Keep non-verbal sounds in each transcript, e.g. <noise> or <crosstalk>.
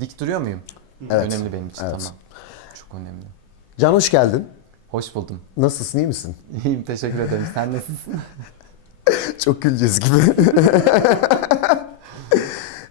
Dik duruyor muyum? Evet. Önemli benim için Evet. tamam. Çok önemli. Can hoş geldin. Hoş buldum. Nasılsın iyi misin? <laughs> İyiyim teşekkür ederim. Sen nasılsın? <laughs> Çok güleceğiz gibi. <laughs>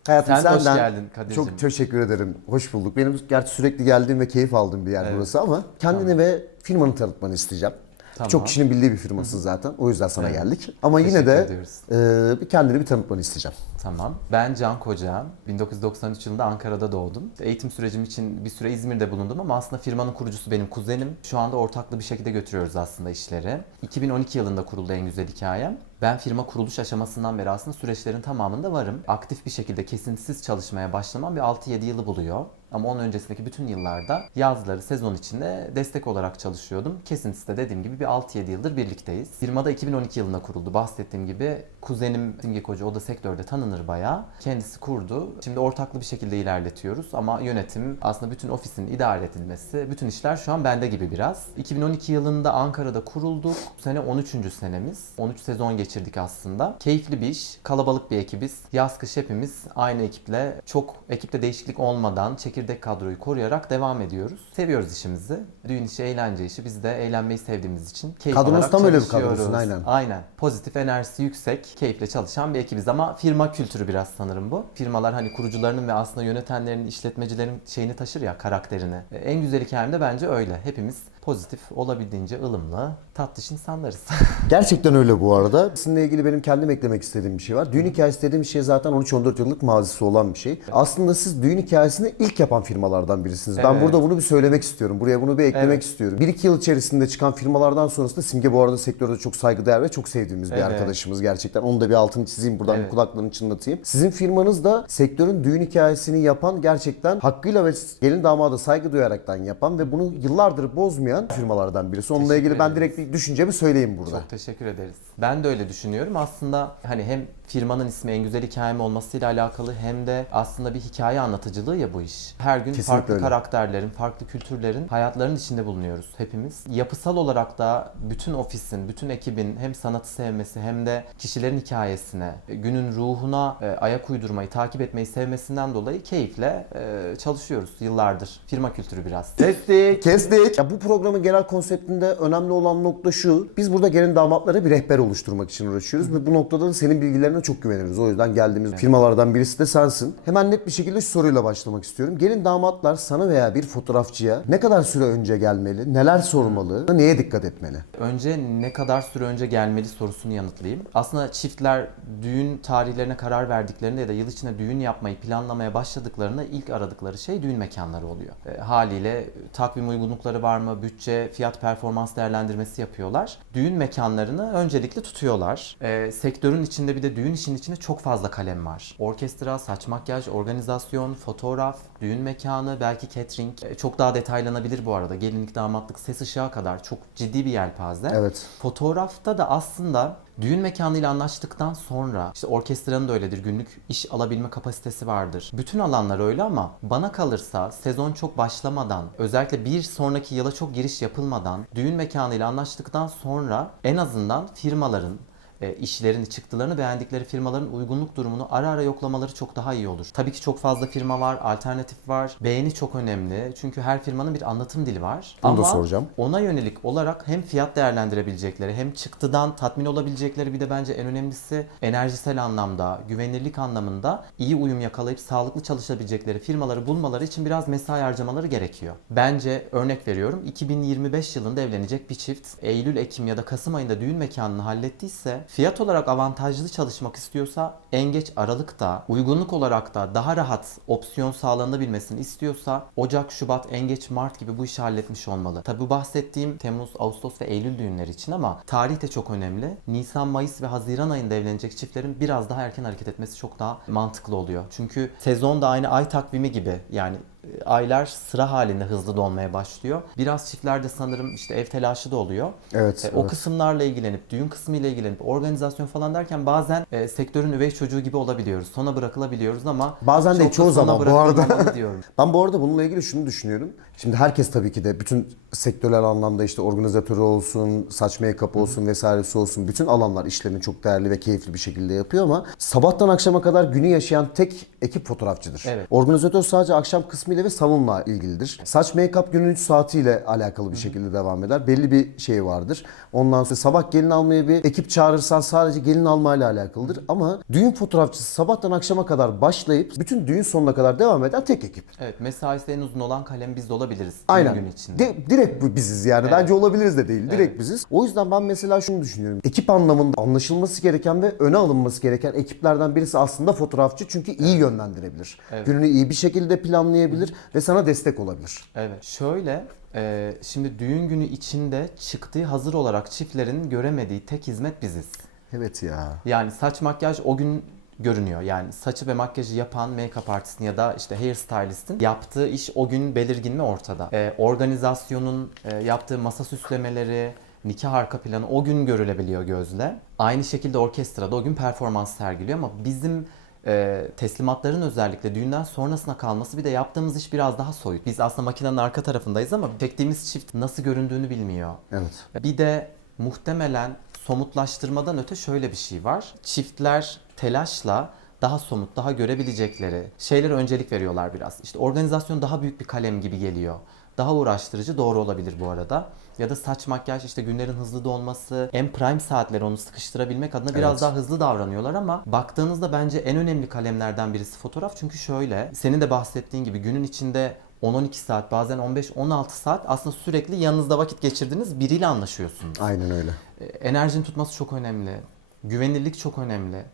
Hayatım Sen hoş geldin Kadir'cim. çok teşekkür ederim. Hoş bulduk. Benim gerçi sürekli geldiğim ve keyif aldığım bir yer burası ama kendini ve firmanı tanıtmanı isteyeceğim. Tamam. Çok kişinin bildiği bir firmasın zaten. O yüzden sana Evet. geldik. Ama yine Teşekkür de ediyoruz. e, kendini bir tanıtmanı isteyeceğim. Tamam. Ben Can Koca. 1993 yılında Ankara'da doğdum. Eğitim sürecim için bir süre İzmir'de bulundum ama aslında firmanın kurucusu benim kuzenim. Şu anda ortaklı bir şekilde götürüyoruz aslında işleri. 2012 yılında kuruldu en güzel hikayem. Ben firma kuruluş aşamasından beri aslında süreçlerin tamamında varım. Aktif bir şekilde kesintisiz çalışmaya başlamam bir 6-7 yılı buluyor. Ama onun öncesindeki bütün yıllarda yazları sezon içinde destek olarak çalışıyordum. Kesintisi de dediğim gibi bir 6-7 yıldır birlikteyiz. Firma da 2012 yılında kuruldu. Bahsettiğim gibi kuzenim Simge Koca o da sektörde tanınır bayağı. Kendisi kurdu. Şimdi ortaklı bir şekilde ilerletiyoruz ama yönetim aslında bütün ofisin idare edilmesi, bütün işler şu an bende gibi biraz. 2012 yılında Ankara'da kurulduk. Bu sene 13. senemiz. 13 sezon geçirdik aslında. Keyifli bir iş, kalabalık bir ekibiz. Yaz kış hepimiz aynı ekiple çok ekipte değişiklik olmadan çekirdek kadroyu koruyarak devam ediyoruz. Seviyoruz işimizi. Düğün işi, eğlence işi. Biz de eğlenmeyi sevdiğimiz için keyif Kadronuz alarak tam öyle bir kadrosun, aynen. Aynen. Pozitif enerjisi yüksek, keyifle çalışan bir ekibiz ama firma kültürü biraz sanırım bu. Firmalar hani kurucularının ve aslında yönetenlerin, işletmecilerin şeyini taşır ya karakterini. E, En güzel hikayem de bence öyle. Hepimiz pozitif, olabildiğince ılımlı, tatlış insanlarız. <laughs> Gerçekten öyle bu arada. Sizinle ilgili benim kendim eklemek istediğim bir şey var. Düğün hikayesi dediğim şey zaten 13-14 yıllık mazisi olan bir şey. Aslında siz düğün hikayesini ilk yapan firmalardan birisiniz. Ben Evet. burada bunu bir söylemek istiyorum. Buraya bunu bir eklemek Evet. istiyorum. 1-2 yıl içerisinde çıkan firmalardan sonrasında Simge bu arada sektörde çok saygıdeğer ve çok sevdiğimiz bir Evet. arkadaşımız gerçekten. Onu da bir altını çizeyim buradan Evet. kulaklarını çınlatayım. Sizin firmanız da sektörün düğün hikayesini yapan gerçekten hakkıyla ve gelin damada saygı duyaraktan yapan ve bunu yıllardır bozmayan firmalardan birisi. Onunla Teşekkür ilgili ben ederiz. direkt bir düşüncemi söyleyeyim burada. Çok teşekkür ederiz. Ben de öyle düşünüyorum. Aslında hani hem firmanın ismi en güzel hikayem olmasıyla alakalı hem de aslında bir hikaye anlatıcılığı ya bu iş. Her gün Kesinlikle farklı öyle. karakterlerin, farklı kültürlerin hayatlarının içinde bulunuyoruz hepimiz. Yapısal olarak da bütün ofisin, bütün ekibin hem sanatı sevmesi hem de kişilerin hikayesine, günün ruhuna e, ayak uydurmayı, takip etmeyi sevmesinden dolayı keyifle e, çalışıyoruz yıllardır. Firma kültürü biraz. Testik. Kestik. Ya bu programın genel konseptinde önemli olan nokta şu. Biz burada gelin damatlara bir rehber oluşturmak için uğraşıyoruz ve bu noktada da senin bilgilerine çok güveniyoruz. O yüzden geldiğimiz firmalardan birisi de sensin. Hemen net bir şekilde şu soruyla başlamak istiyorum. Gelin damatlar sana veya bir fotoğrafçıya ne kadar süre önce gelmeli, neler sormalı, neye dikkat etmeli? Önce ne kadar süre önce gelmeli sorusunu yanıtlayayım. Aslında çiftler düğün tarihlerine karar verdiklerinde ya da yıl içinde düğün yapmayı planlamaya başladıklarında ilk aradıkları şey düğün mekanları oluyor. E, haliyle takvim uygunlukları var mı, bütçe, fiyat performans değerlendirmesi yapıyorlar. Düğün mekanlarını öncelikle tutuyorlar. E, sektörün içinde bir de düğün işinin içinde çok fazla kalem var. Orkestra, saç makyaj, organizasyon, fotoğraf, düğün mekanı, belki catering. E, çok daha detaylanabilir bu arada. Gelinlik, damatlık, ses ışığa kadar çok ciddi bir yelpaze. Evet. Fotoğrafta da aslında düğün mekanıyla anlaştıktan sonra işte orkestranın da öyledir. Günlük iş alabilme kapasitesi vardır. Bütün alanlar öyle ama bana kalırsa sezon çok başlamadan özellikle bir sonraki yıla çok giriş yapılmadan düğün mekanıyla anlaştıktan sonra en azından firmaların e, işlerini, çıktılarını beğendikleri firmaların uygunluk durumunu ara ara yoklamaları çok daha iyi olur. Tabii ki çok fazla firma var, alternatif var. Beğeni çok önemli. Çünkü her firmanın bir anlatım dili var. Bunu da Ama soracağım. ona yönelik olarak hem fiyat değerlendirebilecekleri hem çıktıdan tatmin olabilecekleri bir de bence en önemlisi enerjisel anlamda, güvenilirlik anlamında iyi uyum yakalayıp sağlıklı çalışabilecekleri firmaları bulmaları için biraz mesai harcamaları gerekiyor. Bence örnek veriyorum 2025 yılında evlenecek bir çift Eylül, Ekim ya da Kasım ayında düğün mekanını hallettiyse fiyat olarak avantajlı çalışmak istiyorsa en geç Aralık'ta uygunluk olarak da daha rahat opsiyon sağlanabilmesini istiyorsa Ocak, Şubat, en geç Mart gibi bu işi halletmiş olmalı. Tabi bahsettiğim Temmuz, Ağustos ve Eylül düğünleri için ama tarih de çok önemli. Nisan, Mayıs ve Haziran ayında evlenecek çiftlerin biraz daha erken hareket etmesi çok daha mantıklı oluyor. Çünkü sezon da aynı ay takvimi gibi yani aylar sıra halinde hızlı dolmaya başlıyor. Biraz çiftlerde sanırım işte ev telaşı da oluyor. Evet, E, o evet. kısımlarla ilgilenip, düğün kısmı ile ilgilenip, organizasyon falan derken bazen e, sektörün üvey çocuğu gibi olabiliyoruz. Sona bırakılabiliyoruz ama Bazen da çoğu zaman bu arada. diyorum. <laughs> Ben bu arada bununla ilgili şunu düşünüyorum. Şimdi herkes tabii ki de bütün sektörler anlamda işte organizatörü olsun, saç make-up olsun vesairesi olsun bütün alanlar işlerini çok değerli ve keyifli bir şekilde yapıyor ama sabahtan akşama kadar günü yaşayan tek ekip fotoğrafçıdır. Evet. Organizatör sadece akşam kısmıyla ve salonla ilgilidir. Saç make-up günün 3 saatiyle alakalı bir şekilde devam eder. Belli bir şey vardır. Ondan sonra sabah gelin almaya bir ekip çağırırsan sadece gelin almayla alakalıdır. Ama düğün fotoğrafçısı sabahtan akşama kadar başlayıp bütün düğün sonuna kadar devam eden tek ekip. Evet, mesaisi en uzun olan kalem biz de olabiliriz. Aynen. gün içinde. De- direkt bu biziz yani. Bence olabiliriz de değil. Direkt biziz. O yüzden ben mesela şunu düşünüyorum. Ekip anlamında anlaşılması gereken ve öne alınması gereken ekiplerden birisi aslında fotoğrafçı. Çünkü iyi yönlendirebilir. Gününü iyi bir şekilde planlayabilir ve sana destek olabilir. Evet. Şöyle, e, şimdi düğün günü içinde çıktığı hazır olarak çiftlerin göremediği tek hizmet biziz. Evet ya. Yani saç makyaj o gün görünüyor. Yani saçı ve makyajı yapan make-up artistin ya da işte hair stylistin yaptığı iş o gün belirgin ve ortada. Ee, organizasyonun e, yaptığı masa süslemeleri, nikah arka planı o gün görülebiliyor gözle. Aynı şekilde orkestrada o gün performans sergiliyor ama bizim e, teslimatların özellikle düğünden sonrasına kalması bir de yaptığımız iş biraz daha soyut. Biz aslında makinenin arka tarafındayız ama çektiğimiz çift nasıl göründüğünü bilmiyor. Evet. Bir de muhtemelen somutlaştırmadan öte şöyle bir şey var. Çiftler telaşla daha somut, daha görebilecekleri şeylere öncelik veriyorlar biraz. İşte organizasyon daha büyük bir kalem gibi geliyor. Daha uğraştırıcı doğru olabilir bu arada. Ya da saç makyaj işte günlerin hızlı dolması, en prime saatleri onu sıkıştırabilmek adına biraz Evet. daha hızlı davranıyorlar ama baktığınızda bence en önemli kalemlerden birisi fotoğraf. Çünkü şöyle, senin de bahsettiğin gibi günün içinde 10-12 saat bazen 15-16 saat aslında sürekli yanınızda vakit geçirdiğiniz biriyle anlaşıyorsunuz. Aynen öyle. E, Enerjinin tutması çok önemli. Güvenilirlik çok önemli.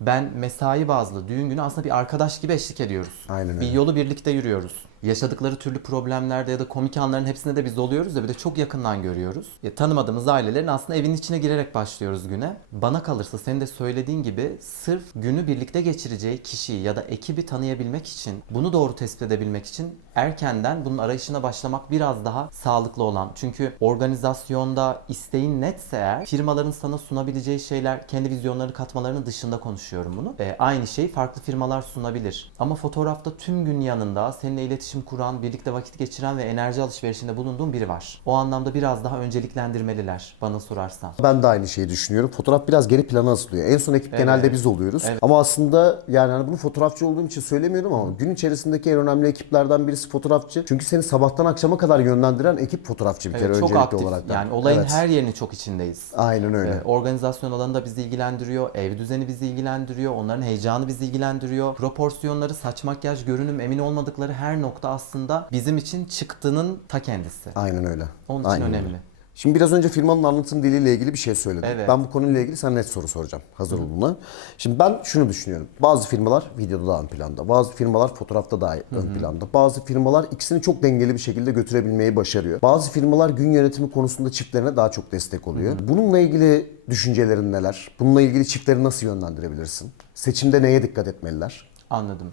Ben mesai bazlı düğün günü aslında bir arkadaş gibi eşlik ediyoruz. Aynen Bir öyle. yolu birlikte yürüyoruz. Yaşadıkları türlü problemlerde ya da komik anların hepsinde de biz oluyoruz ya bir de çok yakından görüyoruz. Ya, tanımadığımız ailelerin aslında evin içine girerek başlıyoruz güne. Bana kalırsa senin de söylediğin gibi sırf günü birlikte geçireceği kişiyi ya da ekibi tanıyabilmek için, bunu doğru tespit edebilmek için erkenden bunun arayışına başlamak biraz daha sağlıklı olan. Çünkü organizasyonda isteğin netse eğer firmaların sana sunabileceği şeyler kendi vizyonları katmalarının dışında konuşuyorum bunu. Ee, aynı şeyi farklı firmalar sunabilir. Ama fotoğrafta tüm gün yanında seninle iletişim kuran, birlikte vakit geçiren ve enerji alışverişinde bulunduğun biri var. O anlamda biraz daha önceliklendirmeliler bana sorarsan. Ben de aynı şeyi düşünüyorum. Fotoğraf biraz geri plana asılıyor. En son ekip genelde biz oluyoruz. Evet. Ama aslında yani hani bunu fotoğrafçı olduğum için söylemiyorum ama gün içerisindeki en önemli ekiplerden birisi fotoğrafçı. Çünkü seni sabahtan akşama kadar yönlendiren ekip fotoğrafçı bir kere Evet, çok öncelikli aktif. olarak. da. Yani olayın Evet. her yerini çok içindeyiz. Aynen öyle. Ee, organizasyon alanı da bizi ilgilendiriyor, ev düzeni bizi ilgilendiriyor, onların heyecanı bizi ilgilendiriyor. Proporsiyonları, saç makyaj, görünüm emin olmadıkları her nokta aslında bizim için çıktının ta kendisi. Aynen öyle. Onun için Aynen önemli. öyle. Şimdi biraz önce firmanın anlatım diliyle ilgili bir şey söyledim. Evet. Ben bu konuyla ilgili sana net soru soracağım. Hazır ol buna. Şimdi ben şunu düşünüyorum. Bazı firmalar videoda daha ön planda. Bazı firmalar fotoğrafta daha ön planda. Bazı firmalar ikisini çok dengeli bir şekilde götürebilmeyi başarıyor. Bazı firmalar gün yönetimi konusunda çiftlerine daha çok destek oluyor. Bununla ilgili düşüncelerin neler? Bununla ilgili çiftleri nasıl yönlendirebilirsin? Seçimde neye dikkat etmeliler? Anladım.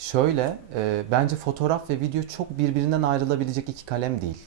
Şöyle, e, bence fotoğraf ve video çok birbirinden ayrılabilecek iki kalem değil.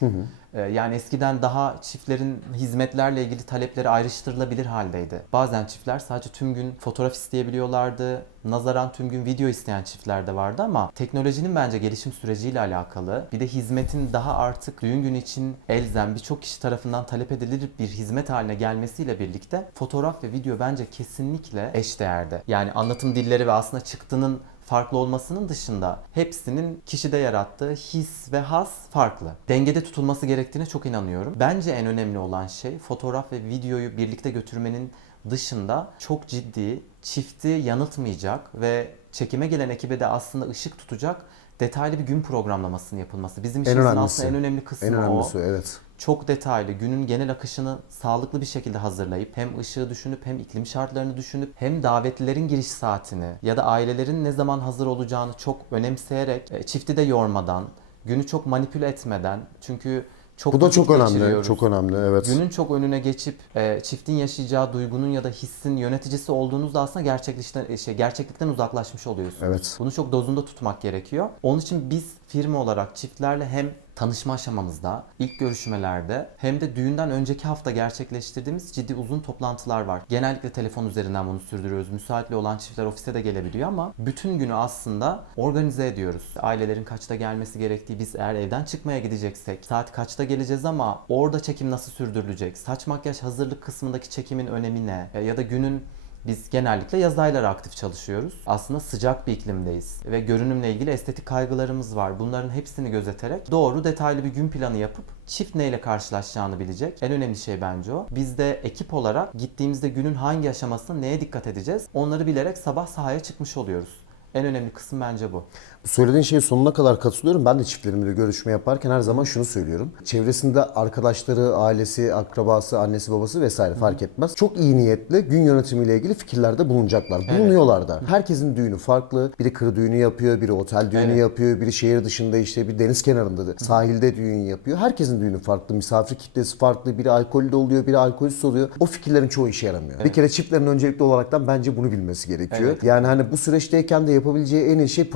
E, yani eskiden daha çiftlerin hizmetlerle ilgili talepleri ayrıştırılabilir haldeydi. Bazen çiftler sadece tüm gün fotoğraf isteyebiliyorlardı. Nazaran tüm gün video isteyen çiftler de vardı ama teknolojinin bence gelişim süreciyle alakalı bir de hizmetin daha artık düğün günü için elzem birçok kişi tarafından talep edilir bir hizmet haline gelmesiyle birlikte fotoğraf ve video bence kesinlikle eşdeğerde. Yani anlatım dilleri ve aslında çıktının farklı olmasının dışında hepsinin kişide yarattığı his ve has farklı. Dengede tutulması gerektiğine çok inanıyorum. Bence en önemli olan şey fotoğraf ve videoyu birlikte götürmenin dışında çok ciddi, çifti yanıltmayacak ve çekime gelen ekibe de aslında ışık tutacak detaylı bir gün programlamasının yapılması. Bizim işimizin aslında en önemli kısmı En önemlisi o, evet. çok detaylı günün genel akışını sağlıklı bir şekilde hazırlayıp hem ışığı düşünüp hem iklim şartlarını düşünüp hem davetlilerin giriş saatini ya da ailelerin ne zaman hazır olacağını çok önemseyerek e, çifti de yormadan, günü çok manipüle etmeden çünkü çok Bu da çok önemli. Çok önemli evet. Günün çok önüne geçip e, çiftin yaşayacağı duygunun ya da hissin yöneticisi olduğunuzda aslında gerçeklikten, şey, gerçeklikten uzaklaşmış oluyorsunuz. Evet. Bunu çok dozunda tutmak gerekiyor. Onun için biz firma olarak çiftlerle hem tanışma aşamamızda, ilk görüşmelerde hem de düğünden önceki hafta gerçekleştirdiğimiz ciddi uzun toplantılar var. Genellikle telefon üzerinden bunu sürdürüyoruz. Müsaitli olan çiftler ofise de gelebiliyor ama bütün günü aslında organize ediyoruz. Ailelerin kaçta gelmesi gerektiği, biz eğer evden çıkmaya gideceksek saat kaçta geleceğiz ama orada çekim nasıl sürdürülecek? Saç makyaj hazırlık kısmındaki çekimin önemi ne? Ya da günün biz genellikle yaz ayları aktif çalışıyoruz. Aslında sıcak bir iklimdeyiz ve görünümle ilgili estetik kaygılarımız var. Bunların hepsini gözeterek doğru detaylı bir gün planı yapıp çift neyle karşılaşacağını bilecek. En önemli şey bence o. Biz de ekip olarak gittiğimizde günün hangi aşamasında neye dikkat edeceğiz? Onları bilerek sabah sahaya çıkmış oluyoruz. En önemli kısım bence bu. Söylediğin şeye sonuna kadar katılıyorum. Ben de çiftlerimle görüşme yaparken her zaman şunu söylüyorum. Çevresinde arkadaşları, ailesi, akrabası, annesi, babası vesaire fark etmez. Çok iyi niyetli gün yönetimiyle ilgili fikirlerde bulunacaklar. Bulunuyorlar da. Herkesin düğünü farklı. Biri kır düğünü yapıyor, biri otel düğünü Evet. yapıyor, biri şehir dışında işte bir deniz kenarında da sahilde düğün yapıyor. Herkesin düğünü farklı, misafir kitlesi farklı. Biri alkollü oluyor, biri alkolsüz oluyor. O fikirlerin çoğu işe yaramıyor. Bir kere çiftlerin öncelikli olaraktan bence bunu bilmesi gerekiyor. Yani hani bu süreçteyken de yapabileceği en iyi şey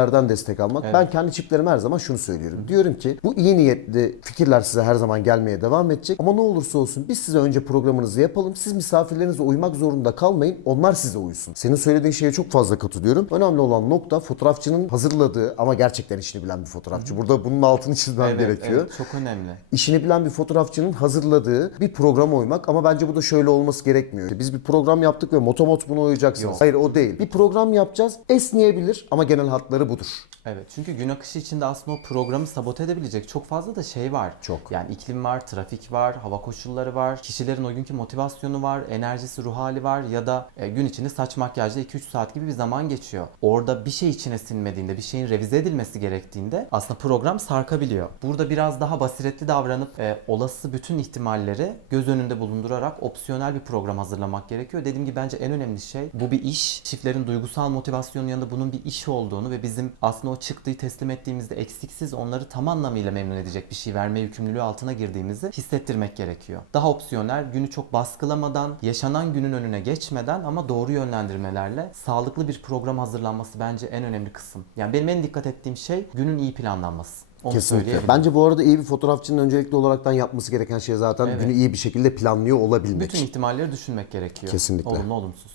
profesyonellerden destek almak. Evet. Ben kendi çiftlerime her zaman şunu söylüyorum. Diyorum ki bu iyi niyetli fikirler size her zaman gelmeye devam edecek. Ama ne olursa olsun biz size önce programınızı yapalım. Siz misafirlerinize uymak zorunda kalmayın. Onlar size uysun. Senin söylediğin şeye çok fazla katılıyorum. Önemli olan nokta fotoğrafçının hazırladığı ama gerçekten işini bilen bir fotoğrafçı. Burada bunun altını çizmem Evet, gerekiyor. evet, çok önemli. İşini bilen bir fotoğrafçının hazırladığı bir programa uymak ama bence bu da şöyle olması gerekmiyor. Biz bir program yaptık ve motomot buna uyacaksınız. Yok. Hayır o değil. Bir program yapacağız. Esneyebilir ama genel hatları budur. Evet çünkü gün akışı içinde aslında o programı sabote edebilecek çok fazla da şey var. Çok. Yani iklim var, trafik var, hava koşulları var, kişilerin o günkü motivasyonu var, enerjisi, ruh hali var ya da e, gün içinde saç makyajda 2-3 saat gibi bir zaman geçiyor. Orada bir şey içine sinmediğinde, bir şeyin revize edilmesi gerektiğinde aslında program sarkabiliyor. Burada biraz daha basiretli davranıp e, olası bütün ihtimalleri göz önünde bulundurarak opsiyonel bir program hazırlamak gerekiyor. Dediğim gibi bence en önemli şey bu bir iş. Çiftlerin duygusal motivasyonun yanında bunun bir iş olduğunu ve bizim aslında o çıktığı teslim ettiğimizde eksiksiz onları tam anlamıyla memnun edecek bir şey verme yükümlülüğü altına girdiğimizi hissettirmek gerekiyor. Daha opsiyonel, günü çok baskılamadan, yaşanan günün önüne geçmeden ama doğru yönlendirmelerle sağlıklı bir program hazırlanması bence en önemli kısım. Yani benim en dikkat ettiğim şey günün iyi planlanması. Onu Kesinlikle. Bence bu arada iyi bir fotoğrafçının öncelikli olaraktan yapması gereken şey zaten Evet. günü iyi bir şekilde planlıyor olabilmek. bütün ihtimalleri düşünmek gerekiyor. Kesinlikle. Olumlu olumsuz.